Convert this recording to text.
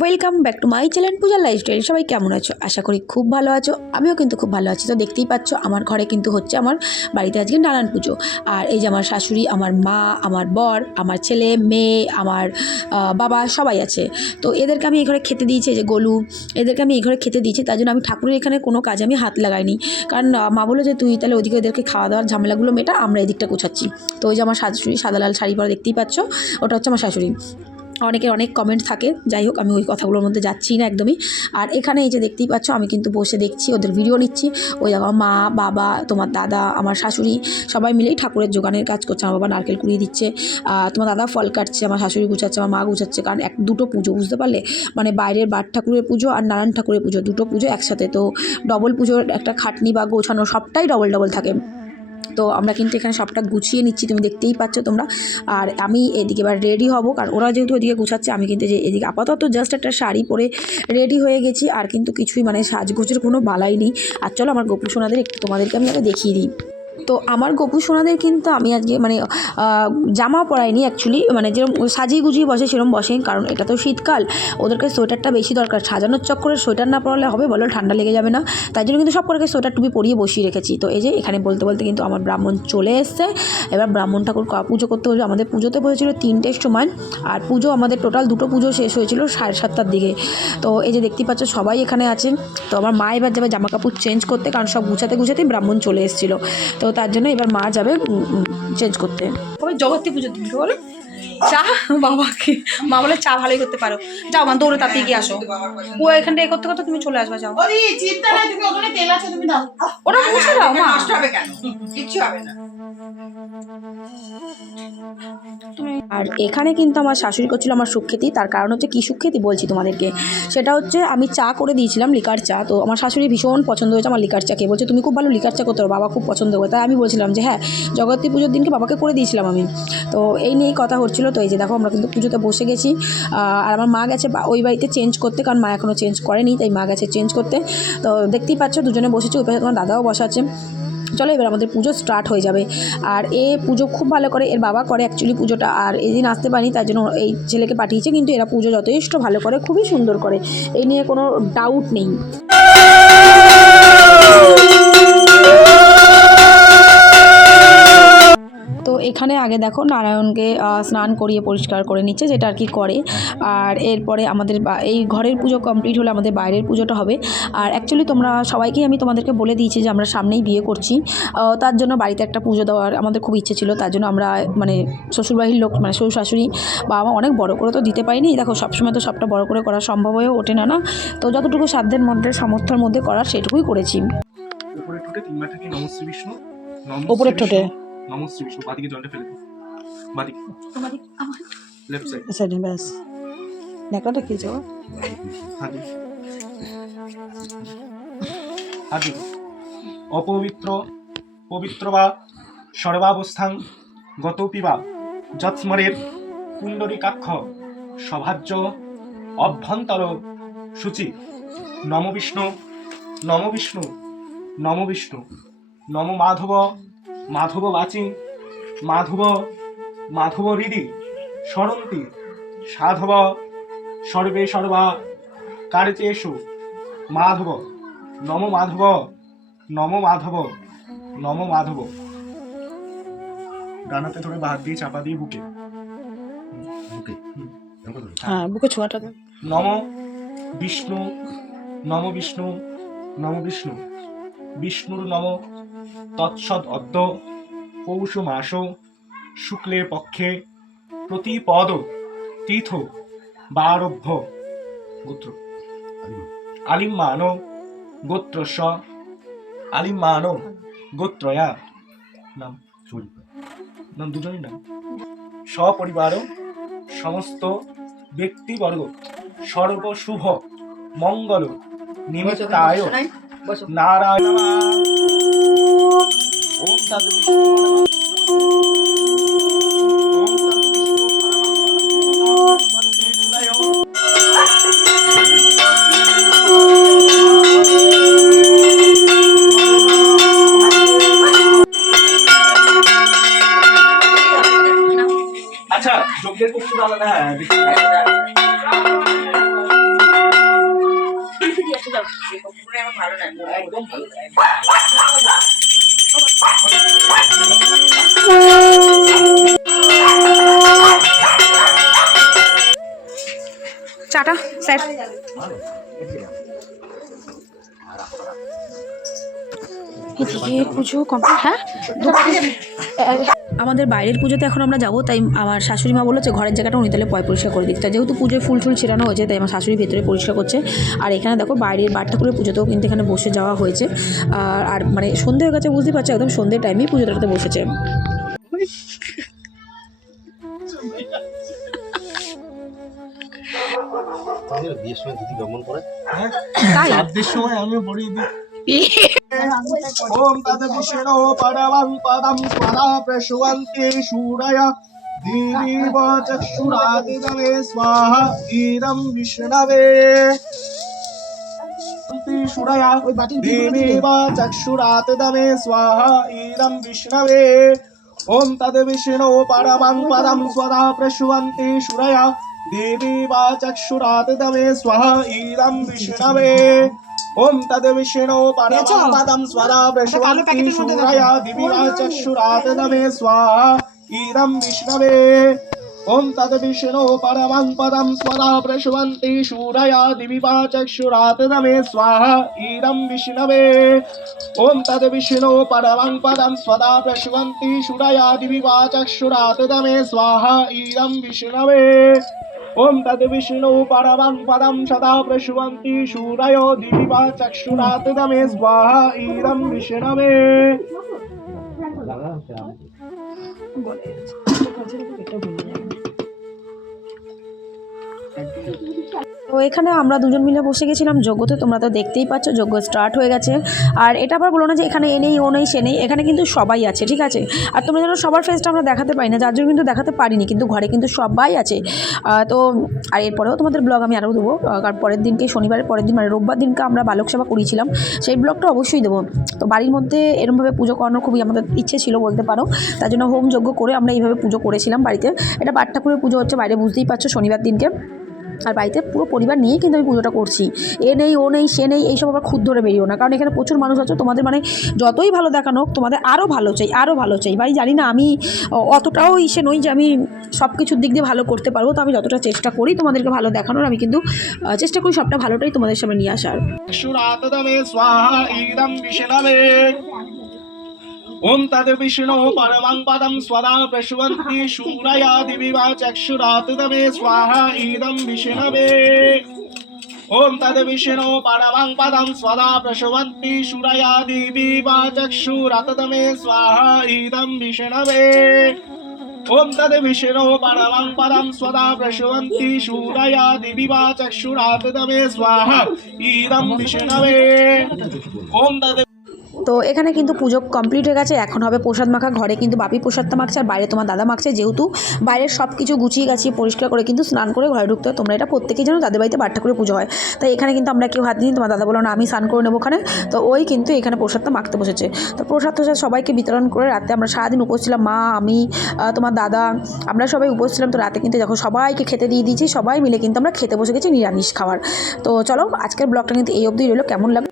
Welcome back to my channel পূজার lifestyle. সবাই কেমন আছো? আশা করি খুব ভালো আছো। আমিও কিন্তু খুব ভালো আছি। তো দেখতেই পাচ্ছ আমার ঘরে কিন্তু হচ্ছে আমার বাড়িতে আজকে নারায়ণ পুজো। আর এই যে আমার শাশুড়ি, আমার মা, আমার বর, আমার ছেলে মেয়ে, আমার বাবা সবাই আছে। তো এদেরকে আমি এই ঘরে খেতে দিয়েছি, যে গলু, এদেরকে আমি এই ঘরে খেতে দিয়েছি। তার জন্য আমি ঠাকুরের এখানে কোনো কাজে আমি হাত লাগাইনি, কারণ মা বললো যে তুই তাহলে ওদিকে এদেরকে খাওয়া দাওয়ার ঝামেলাগুলো মেটা, আমরা এদিকটা গোছাচ্ছি। তো ওই যে আমার শাশুড়ি সাদা লাল শাড়ি পরা দেখতেই পাচ্ছ, ওটা হচ্ছে আমার শাশুড়ি। অনেকের অনেক কমেন্ট থাকে, যাই হোক আমি ওই কথাগুলোর মধ্যে যাচ্ছি না একদমই। আর এখানে এই যে দেখতেই পাচ্ছ আমি কিন্তু বসে দেখছি, ওদের ভিডিও নিচ্ছি। ওই দেখো মা, বাবা, তোমার দাদা, আমার শাশুড়ি সবাই মিলেই ঠাকুরের জোগানের কাজ করছে। আমার বাবা নারকেল কুড়িয়ে দিচ্ছে, তোমার দাদা ফল কাটছে, আমার শাশুড়ি গুছাচ্ছে, আমার মা গুছাচ্ছে। কারণ দুটো পুজো, বুঝতে পারলে, মানে বাইরের বাট ঠাকুরের পুজো আর নারায়ণ ঠাকুরের পুজো, দুটো পুজো একসাথে। তো ডবল পুজোর একটা খাটনি বা গোছানো সবটাই ডবল ডবল থাকে। তো আমরা কিন্তু এখানে সবটা গুছিয়ে নিচ্ছি, তুমি দেখতেই পাচ্ছ তোমরা। আর আমি এদিকে এবার রেডি হব, কারণ ওরা যেহেতু ওদিকে গুছাচ্ছে, আমি কিন্তু যে এদিকে আপাতত জাস্ট একটা শাড়ি পরে রেডি হয়ে গেছি। আর কিন্তু কিছুই মানে সাজগোজের কোনো বালাই নেই। আর চলো আমার গোপু সোনাদের একটু তোমাদেরকে আমি আগে দেখিয়ে দিই। তো আমার গোপু সোনাদের কিন্তু আমি আজকে মানে জামা পরাইনি অ্যাকচুয়ালি, মানে যেরকম সাজিয়ে গুজিয়ে বসে সেরকম বসে, কারণ এটা তো শীতকাল, ওদেরকে সোয়েটারটা বেশি দরকার। সাজানোর চক্করে সোয়েটার না পরালে হবে বলো? ঠান্ডা লেগে যাবে না? তাই জন্য কিন্তু সব করে সোয়েটার টুপি পরিয়ে বসিয়ে রেখেছি। তো এই যে এখানে বলতে বলতে কিন্তু আমার ব্রাহ্মণ চলে এসছে। এবার ব্রাহ্মণ ঠাকুর পুজো করতে হলো। আমাদের পুজোতে বসেছিল 3টের সময়, আর পুজো আমাদের টোটাল 2টো পুজো শেষ হয়েছিল 7:30টার দিকে। তো এই যে দেখতেই পাচ্ছ সবাই এখানে আছেন। তো আমার মা এবার যাবে জামা কাপড় চেঞ্জ করতে, কারণ সব গুছাতেই ব্রাহ্মণ চলে এসেছিলো। তো তার জন্য এবার মা যাবে চেঞ্জ করতে। তবে জগত্রী পুজো দিন বলো চা, বাবাকে মা বলে চা ভালোই করতে পারো, যাও মা দৌড়ে তাতে গিয়ে আসো। ও এখানটা এ করতে করতে তুমি চলে আসবা, যাও। চিন্তা নাই, তুমি ওখানে তেল আছে, তুমি দাও। ওটা মুছে দাও মা, নষ্ট হবে কেন? কিচ্ছু হবে না। আর এখানে কিন্তু আমার শাশুড়ি করছিল আমার সুখ্যাতি। তার কারণ হচ্ছে কি সুখ্যাতি বলছি তোমাদেরকে, সেটা হচ্ছে আমি চা করে দিয়েছিলাম, লিকার চা। তো আমার শাশুড়ি ভীষণ পছন্দ হয়েছে আমার লিকার চা খেয়ে, বলছে তুমি খুব ভালো লিকার চা করতে পারো, বাবা খুব পছন্দ করে। তাই আমি বলছিলাম যে হ্যাঁ, জগত্রী পুজোর দিনকে বাবাকে করে দিয়েছিলাম আমি। তো এই নিয়েই কথা হচ্ছিলো। তো এই যে দেখো আমরা কিন্তু পুজোতে বসে গেছি। আর আমার মা গেছে ওই বাড়িতে চেঞ্জ করতে, কারণ মা এখনও চেঞ্জ করেনি, তাই মা গেছে চেঞ্জ করতে। তো দেখতেই পাচ্ছ দুজনে বসেছি, ওই পাশে তোমার দাদাও বসা আছে। চলো এবার আমাদের পুজো স্টার্ট হয়ে যাবে। আর এ পুজো খুব ভালো করে, এর বাবা করে অ্যাকচুয়ালি পুজোটা। আর এদিন আসতে পারি তার জন্য এই ছেলেকে পাঠিয়েছে, কিন্তু এরা পুজো যথেষ্ট ভালো করে, খুবই সুন্দর করে, এই নিয়ে কোনো ডাউট নেই। তো এখানে আগে দেখো নারায়ণকে স্নান করিয়ে পরিষ্কার করে নিচ্ছে, যেটা আর কি করে। আর এরপরে আমাদের এই ঘরের পুজো কমপ্লিট হলে আমাদের বাইরের পুজোটা হবে। আর অ্যাকচুয়ালি তোমরা সবাইকেই আমি তোমাদেরকে বলে দিয়েছি যে আমরা সামনেই বিয়ে করছি, তার জন্য বাড়িতে একটা পুজো দেওয়ার আমাদের খুব ইচ্ছে ছিল। তার জন্য আমরা মানে শ্বশুরবাড়ির লোক, মানে শ্বশুর শাশুড়ি বাবা অনেক বড় করে তো দিতে পারিনি। দেখো সবসময় তো সবটা বড় করে করা সম্ভব হয়ে ওঠে না, না? তো যতটুকু সাধ্যের মধ্যে, সামর্থ্যের মধ্যে করার সেটুকুই করেছি। উপরের ঠোঁটে 3বার থেকে নমঃ শ্রী বিষ্ণু, উপরের ঠোঁটে নমঃ শ্রী বিষ্ণু, বাদিকে জলটা ফেলে দাও, বাদিকে লেফট সাইড সাইডে ব্যাস নেকড়াটা কি যাও হাদি হাদি অপবিত্র পবিত্র বা সর্বাবস্থান গতপি বা যৎস্মরের পুণ্ডরীকাক্ষ সভাজ্য অভ্যন্তর সূচি নম বিষ্ণু নম বিষ্ণু নম বিষ্ণু নম মাধব মাধব বাচি মাধব মাধব হৃদি স্মরন্তি সাধব সর্বে সর্বা কার্যেষু মাধব নম মাধব নম মাধব নম মাধব। ডানাতে ধরে বাদ দিয়ে চাপা দিয়ে বুকে বুকে হ্যাঁ বুকে ছোঁয়াটা দাও। নম বিষ্ণু নম বিষ্ণু নম বিষ্ণু বিষ্ণুর নম তৎসদ অদ্য পৌষ মাস শুক্লের পক্ষে প্রতিপদ তীর্থ বারভ্য গোত্র আলিম্মান গোত্রস্য আলিম্মান গোত্রয়া নাম নাম দুজনই নাম সপরিবার সমস্ত ব্যক্তিবর্গ সর্বশুভ মঙ্গল নিমিত্তায় নারায়ণ ওম তৎ বিষ্ণু ওম তৎ বিষ্ণু আচ্ছা যজ্ঞের কক্ষুর আলাদা। হ্যাঁ ভালো লাগে একদম ভালো লাগে। চাটা স্যার এদিকে পুজো কমপ্লিট। হ্যাঁ আমাদের বাইরের পুজোতে এখন আমরা যাবো, তাই আমার শাশুড়ি মা বলেছে ঘরের জায়গাটা উনি তাহলে পরিষ্কার করে দিতে। যেহেতু পুজোয় ফুল টুল ছিটানো হয়েছে, তাই আমার শাশুড়ি ভেতরে পরিষ্কার করছে। আর এখানে দেখো বাইরের বার ঠাকুরের পুজোতেও কিন্তু এখানে বসে যাওয়া হয়েছে। আর মানে সন্ধে হয়ে গেছে, বুঝতেই পারছো, একদম সন্ধ্যের টাইমেই পুজোটাতে বসেছে। বিয়ের সময় দিদি গমন করে তাই শ্রাদ্ধের সময় আমি পড়িয়ে দিই। ওম তদ বিষ্ণু পরমং পদম স্বরা প্রশবন্তি শূরয়া দীব চক্ষুরাদিদমে স্বাহা ইদম বিষ্ণবে শূরয়া দীব চক্ষুরাদিদমে স্বাহা ইদম বিষ্ণবে ওম তদ বিষ্ণু পরমং পদম স্বরা প্রশবন্তি শূরয়া দেবী বা চক্ষুরাদিদমে স্বাহা ইদম বিষ্ণবে ओम तद विष्णु परमं पदं स्वरा प्रशवन्ति शूरया दिव्या चक्षुरातदमे स्वाहा इदं विष्णवे ओम तद विष्णु परमं पदं स्वरा प्रशवन्ति शूरया दिव्या चक्षुरातदमे स्वाहा इदं विष्णवे ओम तद विष्णु परमं पदं स्वरा प्रशवन्ति शूरया दिव्या चक्षुरातदमे स्वाहा इदं विष्णवे ओम तद विष्णु परमं पदं सदा प्रशवन्ति शूरयो दिवा चक्षुरातदमे स्वाहा इदं विष्णवे তো এখানে আমরা দুজন মিলে বসে গেছিলাম যজ্ঞতে। তোমরা তো দেখতেই পাচ্ছ যজ্ঞ স্টার্ট হয়ে গেছে। আর এটা আবার বলো না যে এখানে এ নেই ও নেই সে নেই, এখানে কিন্তু সবাই আছে, ঠিক আছে। আর তোমরা যেন সবার ফেসটা আমরা দেখাতে পারি না, যার জন্য কিন্তু দেখাতে পারিনি, কিন্তু ঘরে কিন্তু সবাই আছে। তো আর এরপরেও তোমাদের ব্লগ আমি আরও দেবো, কারণ পরের দিনকে শনিবারের পরের দিন মানে রোববার দিনকে আমরা বালক সেবা করিয়েছিলাম, সেই ব্লগটা অবশ্যই দেবো। তো বাড়ির মধ্যে এরকমভাবে পুজো করানোর খুবই আমাদের ইচ্ছে ছিল বলতে পারো, তার জন্য হোম যজ্ঞ করে আমরা এইভাবে পুজো করেছিলাম বাড়িতে। এটা বার ঠাকুরের পুজো হচ্ছে বাইরে, বুঝতেই পারছো, শনিবার দিনকে। আর বাড়িতে পুরো পরিবার নিয়েই কিন্তু আমি পুজোটা করছি। এ নেই ও নেই সে নেই এইসব আবার খুদ ধরে বেরিও না, কারণ এখানে প্রচুর মানুষ আছে। তোমাদের মানে যতই ভালো দেখানো হোক, তোমাদের আরও ভালো চাই, আরও ভালো চাই। ভাই জানি না আমি অতটাও ইসে নই যে আমি সব কিছুর দিক দিয়ে ভালো করতে পারবো, তো আমি যতটা চেষ্টা করি তোমাদেরকে ভালো দেখানোর, আমি কিন্তু চেষ্টা করি সবটা ভালোটাই তোমাদের সামনে নিয়ে আসার। चक्षुरातदमे स्वाहा इदं विष्णवे ओम तद विष्णु परमं पदं स्वदा प्रशवन्ति शूरया दिव्या चक्षुरातदमे स्वाहा इदं विष्णवे ओम तद विष्णु परमं पदं स्वदा प्रशवन्ति शूरया दिव्या चक्षुरातदमे स्वाहा इदं विष्णवे ओम तद विष्णु परमं पदं स्वदा प्रशवन्ति शूरया दिव्या चक्षुरातदमे स्वाहा इदं विष्णवे ओम तद। তো এখানে কিন্তু পুজো কমপ্লিট হয়ে গেছে, এখন হবে প্রসাদ মাখা। ঘরে কিন্তু বাপি প্রসাদটা মাখছে আর বাইরে তোমার দাদা মাখছে। যেহেতু বাইরের সব কিছু গুছিয়ে গাছিয়ে পরিষ্কার করে কিন্তু স্নান করে ঘরে ঢুকতে হয়। তোমরা এটা প্রত্যেকেই জানো, দাদের বাড়িতে বার ঠাকুরের পুজো হয়, তাই এখানে কিন্তু আমরা কেউ হাত দিই। তোমার দাদা বলো না আমি স্নান করে নেবো ওখানে, তো ওই কিন্তু এখানে প্রসাদটা মাখতে বসেছে। তো প্রসাদ টসাদ সবাইকে বিতরণ করে রাতে আমরা সারাদিন উপোস ছিলাম, মা আমি তোমার দাদা আমরা সবাই উপোস ছিলাম। তো রাতে কিন্তু দেখো সবাইকে খেতে দিয়ে দিয়েছি, সবাই মিলে কিন্তু আমরা খেতে বসে গেছি নিরামিষ খাবার। তো চলো আজকের ব্লগটা কিন্তু এই অবধি রইলো, কেমন লাগলো